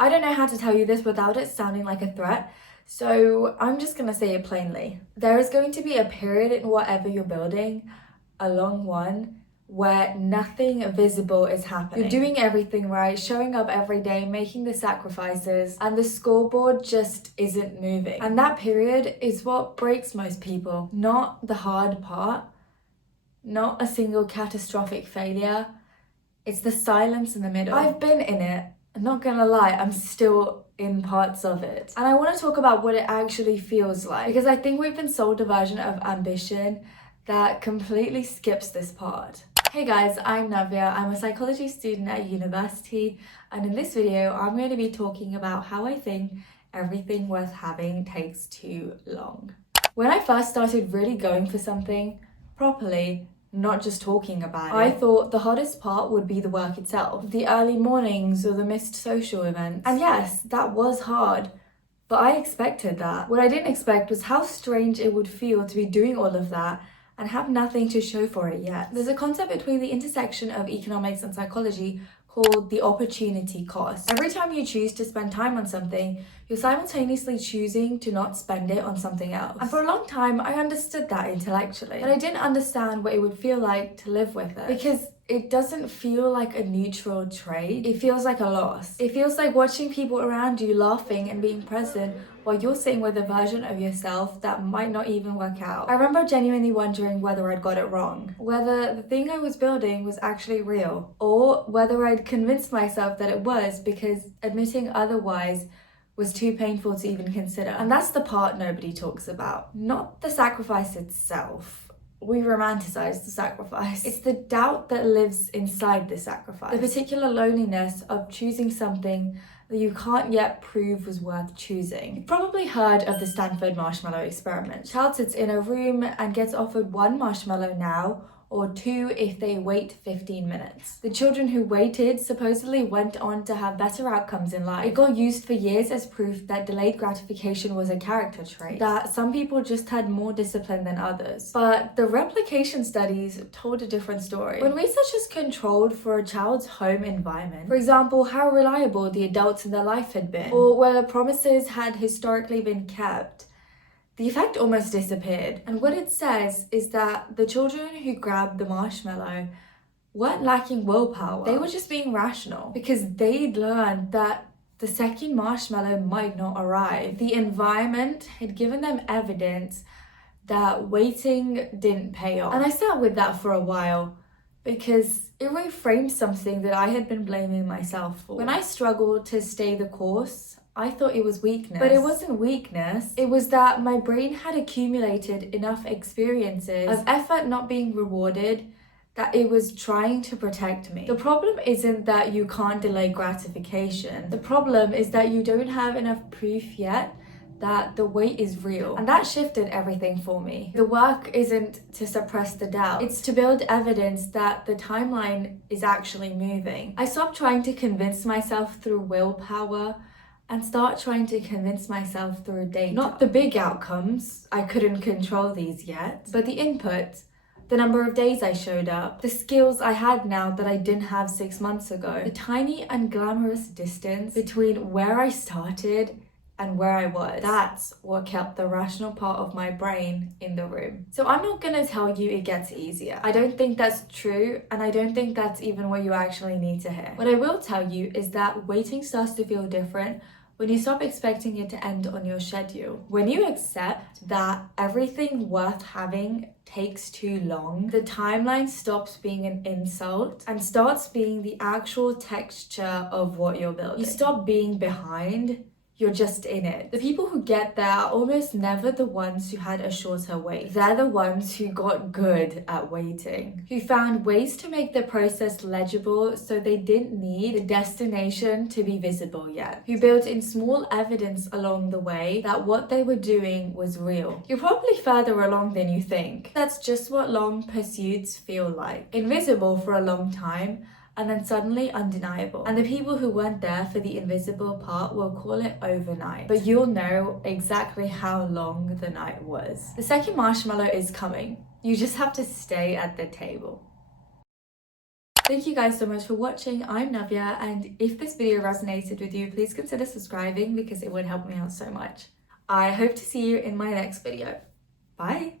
I don't know how to tell you this without it sounding like a threat, so I'm just gonna say it plainly. There is going to be a period in whatever you're building, a long one, where nothing visible is happening. You're doing everything right, showing up every day, making the sacrifices, and the scoreboard just isn't moving. And that period is what breaks most people. Not the hard part, not a single catastrophic failure. It's the silence in the middle. I've been in it. I'm not gonna lie, I'm still in parts of it. And I want to talk about what it actually feels like, because I think we've been sold a version of ambition that completely skips this part. Hey guys, I'm Navya. I'm a psychology student at university, and in this video I'm going to be talking about how I think everything worth having takes too long. When I first started really going for something properly, not just talking about it, I thought the hardest part would be the work itself, the early mornings or the missed social events. And yes, that was hard, but I expected that. What I didn't expect was how strange it would feel to be doing all of that and have nothing to show for it yet. There's a concept between the intersection of economics and psychology called the opportunity cost. Every time you choose to spend time on something, you're simultaneously choosing to not spend it on something else. And for a long time, I understood that intellectually, but I didn't understand what it would feel like to live with it, because it doesn't feel like a neutral trade. It feels like a loss. It feels like watching people around you laughing and being present while you're sitting with a version of yourself that might not even work out. I remember genuinely wondering whether I'd got it wrong, whether the thing I was building was actually real, or whether I'd convinced myself that it was because admitting otherwise was too painful to even consider. And that's the part nobody talks about, not the sacrifice itself. We romanticize the sacrifice. It's the doubt that lives inside the sacrifice. The particular loneliness of choosing something that you can't yet prove was worth choosing. You've probably heard of the Stanford Marshmallow Experiment. A child sits in a room and gets offered 1 marshmallow now, or 2 if they wait 15 minutes. The children who waited supposedly went on to have better outcomes in life. It got used for years as proof that delayed gratification was a character trait, that some people just had more discipline than others. But the replication studies told a different story. When research is controlled for a child's home environment, for example, how reliable the adults in their life had been, or whether promises had historically been kept, the effect almost disappeared. And what it says is that the children who grabbed the marshmallow weren't lacking willpower. They were just being rational, because they'd learned that the second marshmallow might not arrive. The environment had given them evidence that waiting didn't pay off. And I sat with that for a while, because it reframed something that I had been blaming myself for. When I struggled to stay the course, I thought it was weakness. But it wasn't weakness. It was that my brain had accumulated enough experiences of effort not being rewarded that it was trying to protect me. The problem isn't that you can't delay gratification. The problem is that you don't have enough proof yet that the wait is real. And that shifted everything for me. The work isn't to suppress the doubt. It's to build evidence that the timeline is actually moving. I stopped trying to convince myself through willpower and start trying to convince myself through data. Not the big outcomes, I couldn't control these yet, but the input, the number of days I showed up, the skills I had now that I didn't have 6 months ago, the tiny unglamorous distance between where I started and where I was. That's what kept the rational part of my brain in the room. So I'm not gonna tell you it gets easier. I don't think that's true, and I don't think that's even what you actually need to hear. What I will tell you is that waiting starts to feel different when you stop expecting it to end on your schedule. When you accept that everything worth having takes too long, the timeline stops being an insult and starts being the actual texture of what you're building. You stop being behind, you're just in it. The people who get there are almost never the ones who had a shorter wait. They're the ones who got good at waiting, who found ways to make the process legible so they didn't need the destination to be visible yet, who built in small evidence along the way that what they were doing was real. You're probably further along than you think. That's just what long pursuits feel like. Invisible for a long time, and then suddenly undeniable. And the people who weren't there for the invisible part will call it overnight, but you'll know exactly how long the night was. The second marshmallow is coming. You just have to stay at the table. Thank you guys so much for watching. I'm Navya, and if this video resonated with you, please consider subscribing because it would help me out so much. I hope to see you in my next video. Bye!